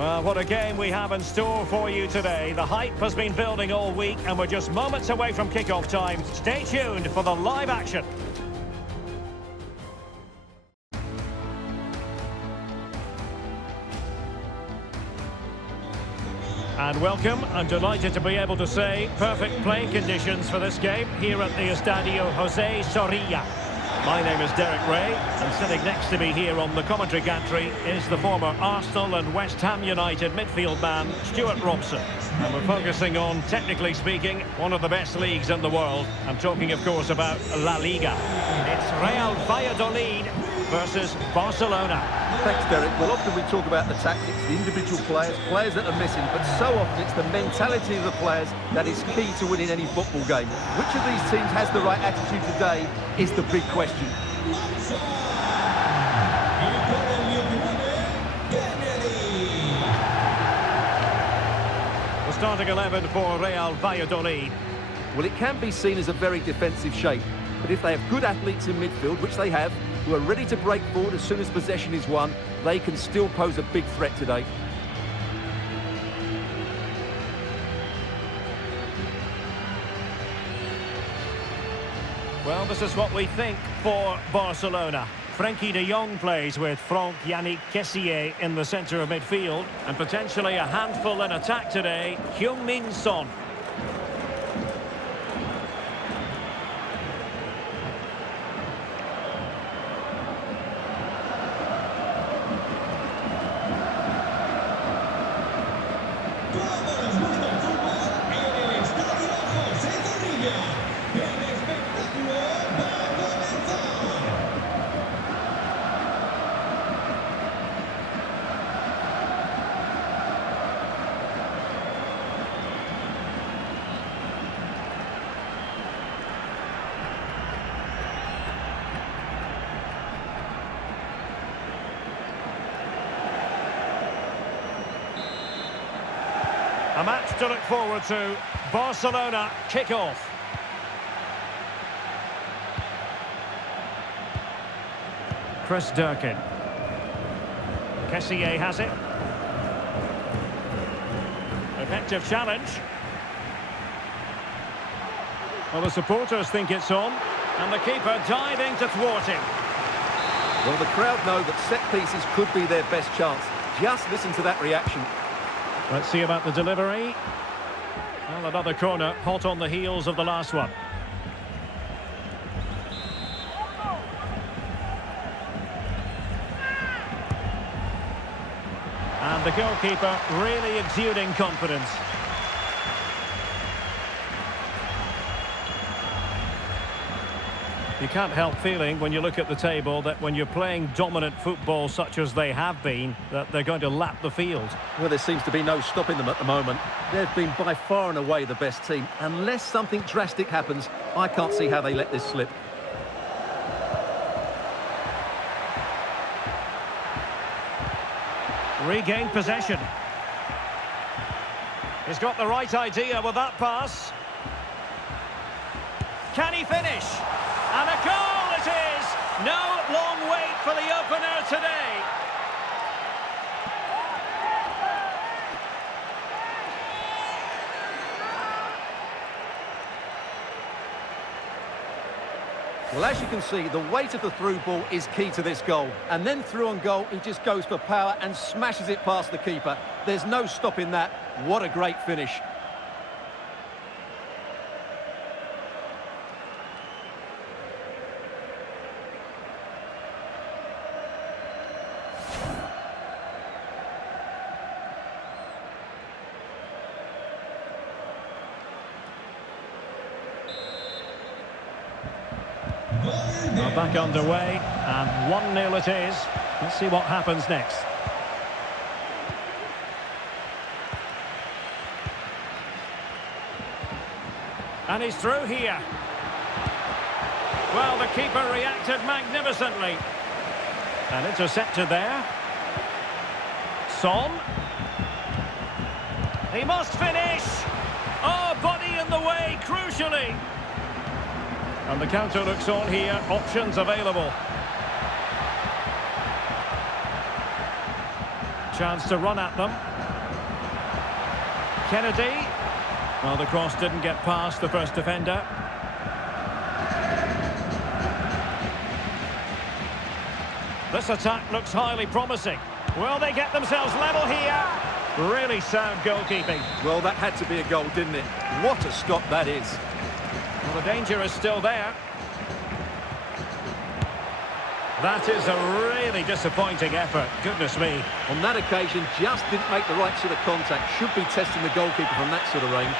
Well, what a game we have in store for you today. The hype has been building all week and we're just moments away from kick-off time. Stay tuned for the live action. And welcome. I'm delighted to be able to say perfect playing conditions for this game here at the Estadio José Zorrilla. My name is Derek Ray, and sitting next to me here on the commentary gantry is the former Arsenal and West Ham United midfield man, Stuart Robson. And we're focusing on, technically speaking, one of the best leagues in the world. I'm talking, of course, about La Liga. It's Real Valladolid versus Barcelona. Thanks, Derek. Well, often we talk about the tactics, the individual players that are missing, but so often it's the mentality of the players that is key to winning any football game. Which of these teams has the right attitude today is the big question. The starting 11 for Real Valladolid. Well, it can be seen as a very defensive shape, but if they have good athletes in midfield, which they have, who are ready to break forward as soon as possession is won, they can still pose a big threat today. Well, this is what we think for Barcelona. Frenkie de Jong plays with Yannick Kessié in the centre of midfield, and potentially a handful in attack today, Heung-min Son. A match to look forward to. Barcelona kick-off. Chris Durkin. Kessié has it. Effective challenge. Well, the supporters think it's on, and the keeper diving to thwart him. Well, the crowd know that set pieces could be their best chance. Just listen to that reaction. Let's see about the delivery. Well, another corner, hot on the heels of the last one. And the goalkeeper really exuding confidence. You can't help feeling, when you look at the table, that when you're playing dominant football such as they have been, that they're going to lap the field. Well, there seems to be no stopping them at the moment. They've been by far and away the best team. Unless something drastic happens, I can't see how they let this slip. Regain possession. He's got the right idea with that pass. Can he finish? And a goal it is! No long wait for the opener today. Well, as you can see, the weight of the through ball is key to this goal. And then through on goal, he just goes for power and smashes it past the keeper. There's no stopping that. What a great finish. Well, back underway, and 1-0 it is. Let's see what happens next. And he's through here. Well, the keeper reacted magnificently. And intercepted there. Son. He must finish. Oh, body in the way, crucially. And the counter looks on here. Options available. Chance to run at them. Kennedy. Well, the cross didn't get past the first defender. This attack looks highly promising. Will they get themselves level here? Really sound goalkeeping. Well, that had to be a goal, didn't it? What a stop that is. Well, the danger is still there. That is a really disappointing effort. Goodness me. On that occasion, just didn't make the right sort of contact. Should be testing the goalkeeper from that sort of range.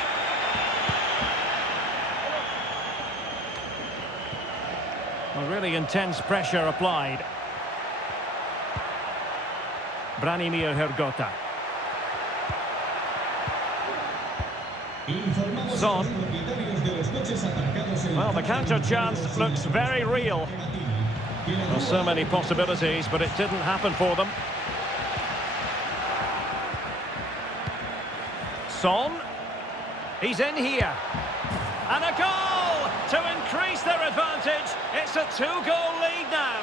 Well, really intense pressure applied. Branimir Hergota. Son. Well, the counter chance looks very real. Well, so many possibilities, but it didn't happen for them. Son. He's in here. And a goal to increase their advantage. It's a 2-goal lead now.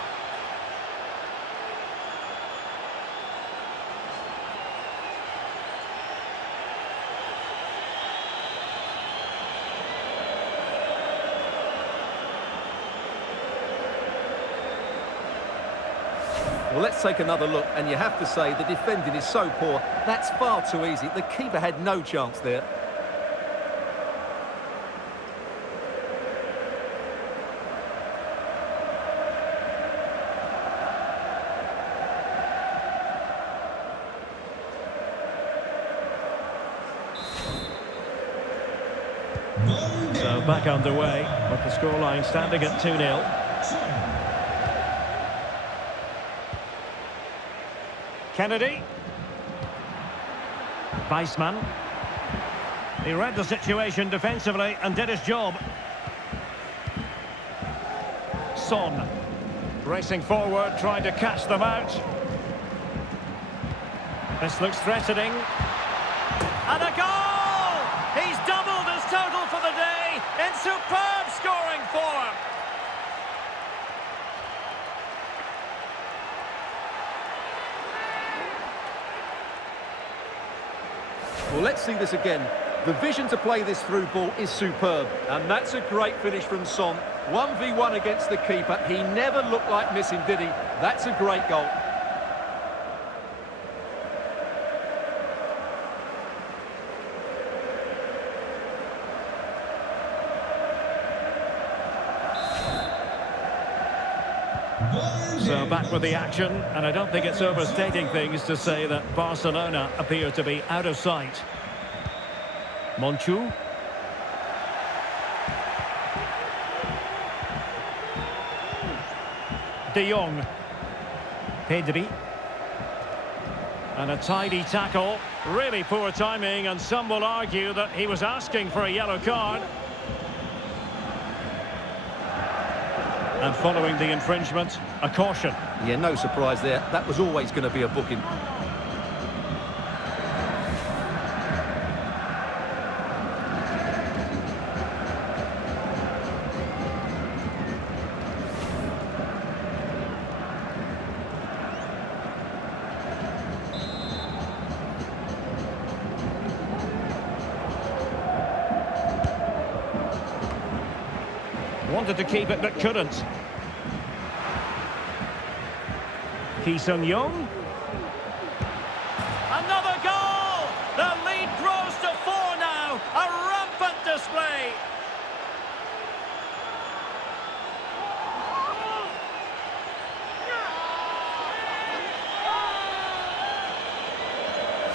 Well, let's take another look, and you have to say the defending is so poor. That's far too easy. The keeper had no chance there. So back underway, with the scoreline standing at 2-0. Kennedy. Weissman. He read the situation defensively and did his job. Son. Racing forward, trying to catch them out. This looks threatening. And a goal! He's doubled his total for the day in superb scoring form. Well, let's see this again. The vision to play this through ball is superb. And that's a great finish from Son. 1v1 against the keeper. He never looked like missing, did he? That's a great goal. So back with the action, and I don't think it's overstating things to say that Barcelona appear to be out of sight. Monchu. De Jong. Pedri. And a tidy tackle. Really poor timing, and some will argue that he was asking for a yellow card. And following the infringement, a caution. Yeah, no surprise there. That was always going to be a booking. Wanted to keep it, but couldn't. Ki Sung-young. Another goal! The lead grows to 4 now. A rampant display.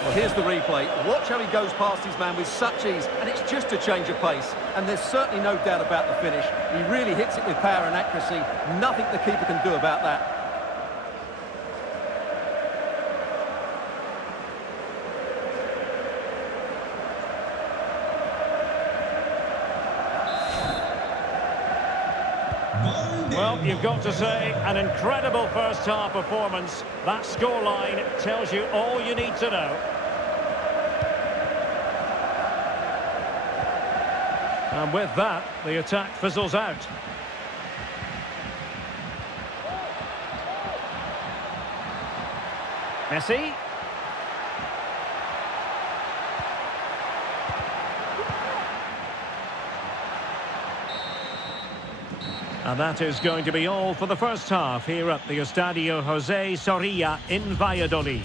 Well, here's the replay. Watch how he goes past his man with such ease, and it's just a change of pace. And there's certainly no doubt about the finish. He really hits it with power and accuracy. Nothing the keeper can do about that. Well, you've got to say, an incredible first-half performance. That scoreline tells you all you need to know. And with that, the attack fizzles out. Messi. And that is going to be all for the first half here at the Estadio José Zorrilla in Valladolid.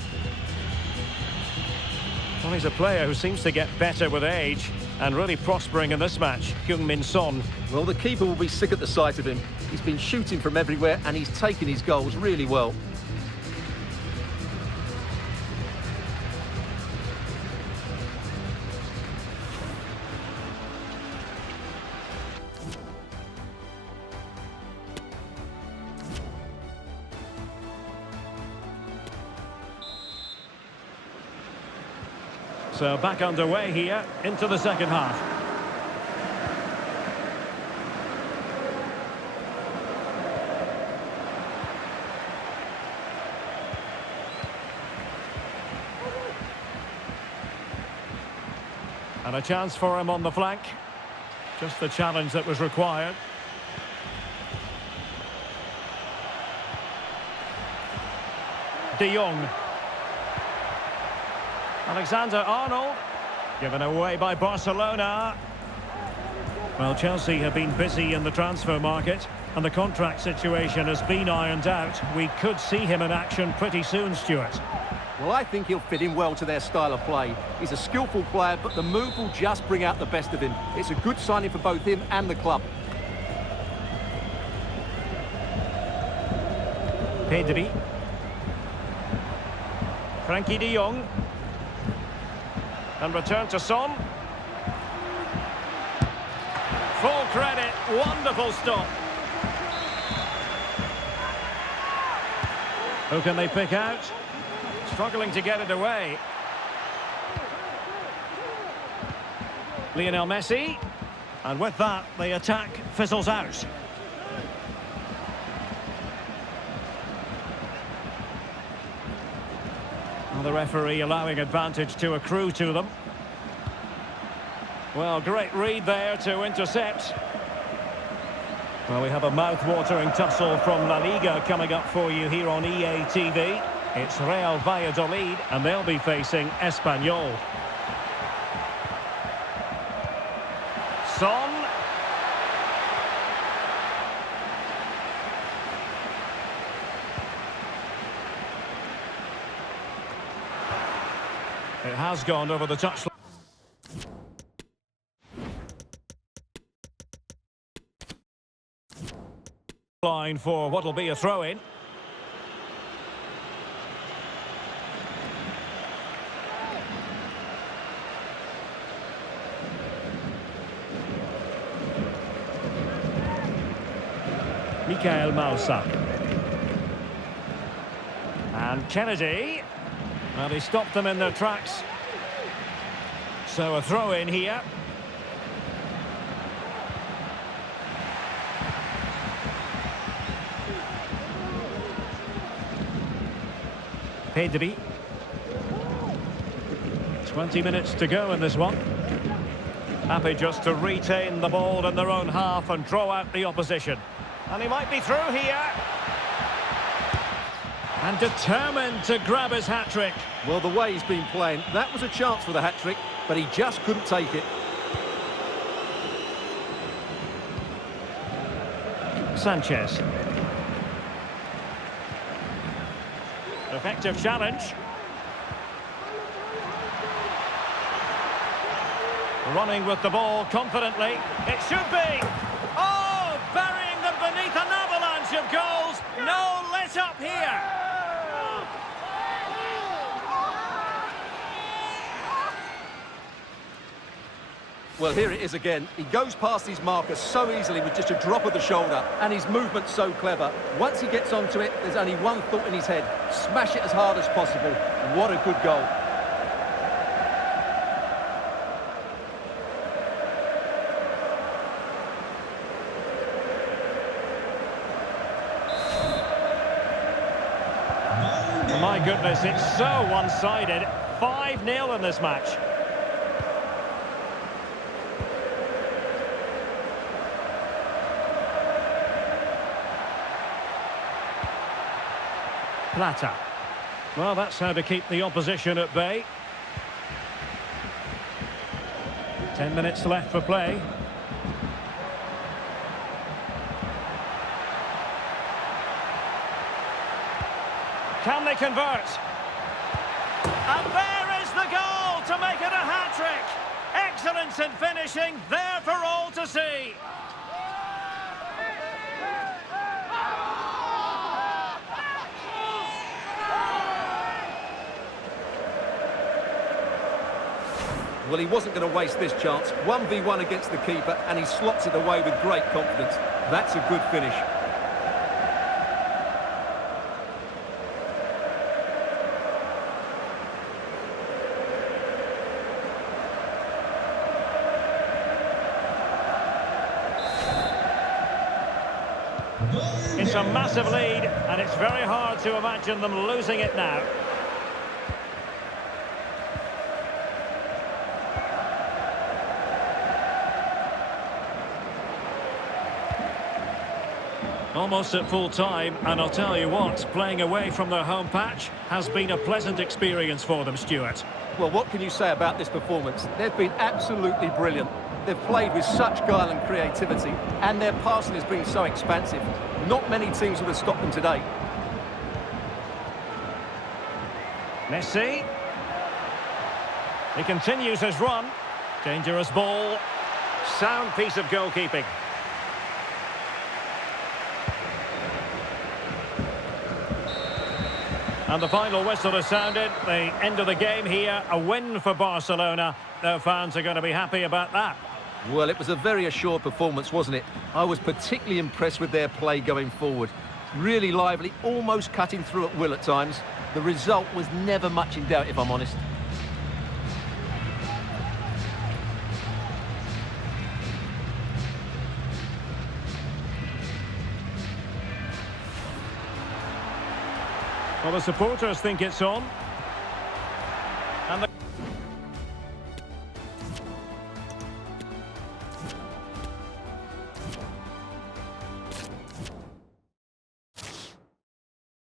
Well, he's a player who seems to get better with age and really prospering in this match, Heung-min Son. Well, the keeper will be sick at the sight of him. He's been shooting from everywhere and he's taken his goals really well. So back underway here into the second half. And a chance for him on the flank. Just the challenge that was required. De Jong. Alexander-Arnold, given away by Barcelona. Well, Chelsea have been busy in the transfer market, and the contract situation has been ironed out. We could see him in action pretty soon, Stuart. Well, I think he'll fit in well to their style of play. He's a skillful player, but the move will just bring out the best of him. It's a good signing for both him and the club. Pedri. Frankie de Jong. And return to Son. Full credit, wonderful stop. Who can they pick out? Struggling to get it away. Lionel Messi. And with that, the attack fizzles out. Well, the referee allowing advantage to accrue to them. Well, great read there to intercept. Well, we have a mouth-watering tussle from La Liga coming up for you here on EA TV. It's Real Valladolid, and they'll be facing Espanyol. Son. It has gone over the touchline. Line for what will be a throw-in. Mikael Mausa. And Kennedy. Well, he stopped them in their tracks. So a throw-in here. Pedri. 20 minutes to go in this one. Happy just to retain the ball in their own half and draw out the opposition. And he might be through here. And determined to grab his hat-trick. Well, the way he's been playing, that was a chance for the hat-trick, but he just couldn't take it. Sanchez. Effective challenge. Running with the ball confidently. It should be. Oh, burying them beneath an avalanche of goals. No let up here. Well, here it is again. He goes past his marker so easily with just a drop of the shoulder, and his movement's so clever. Once he gets onto it, there's only one thought in his head. Smash it as hard as possible. What a good goal. My goodness, it's so one-sided. 5-0 in this match. Plata. Well, that's how to keep the opposition at bay. 10 minutes left for play. convert. And there is the goal to make it a hat-trick. Excellence in finishing, there for all to see. Well, he wasn't going to waste this chance. 1v1 against the keeper, and he slots it away with great confidence. That's a good finish. It's a massive lead, and it's very hard to imagine them losing it now. Almost at full time, and I'll tell you what, playing away from their home patch has been a pleasant experience for them, Stuart. Well, what can you say about this performance? They've been absolutely brilliant. They've played with such guile and creativity, and their passing has been so expansive. Not many teams would have stopped them today. Messi. He continues his run. Dangerous ball. Sound piece of goalkeeping. And the final whistle has sounded. The end of the game here. A win for Barcelona. Their fans are going to be happy about that. Well, it was a very assured performance, wasn't it? I was particularly impressed with their play going forward. Really lively, almost cutting through at will at times. The result was never much in doubt, if I'm honest. Well, the supporters think it's on.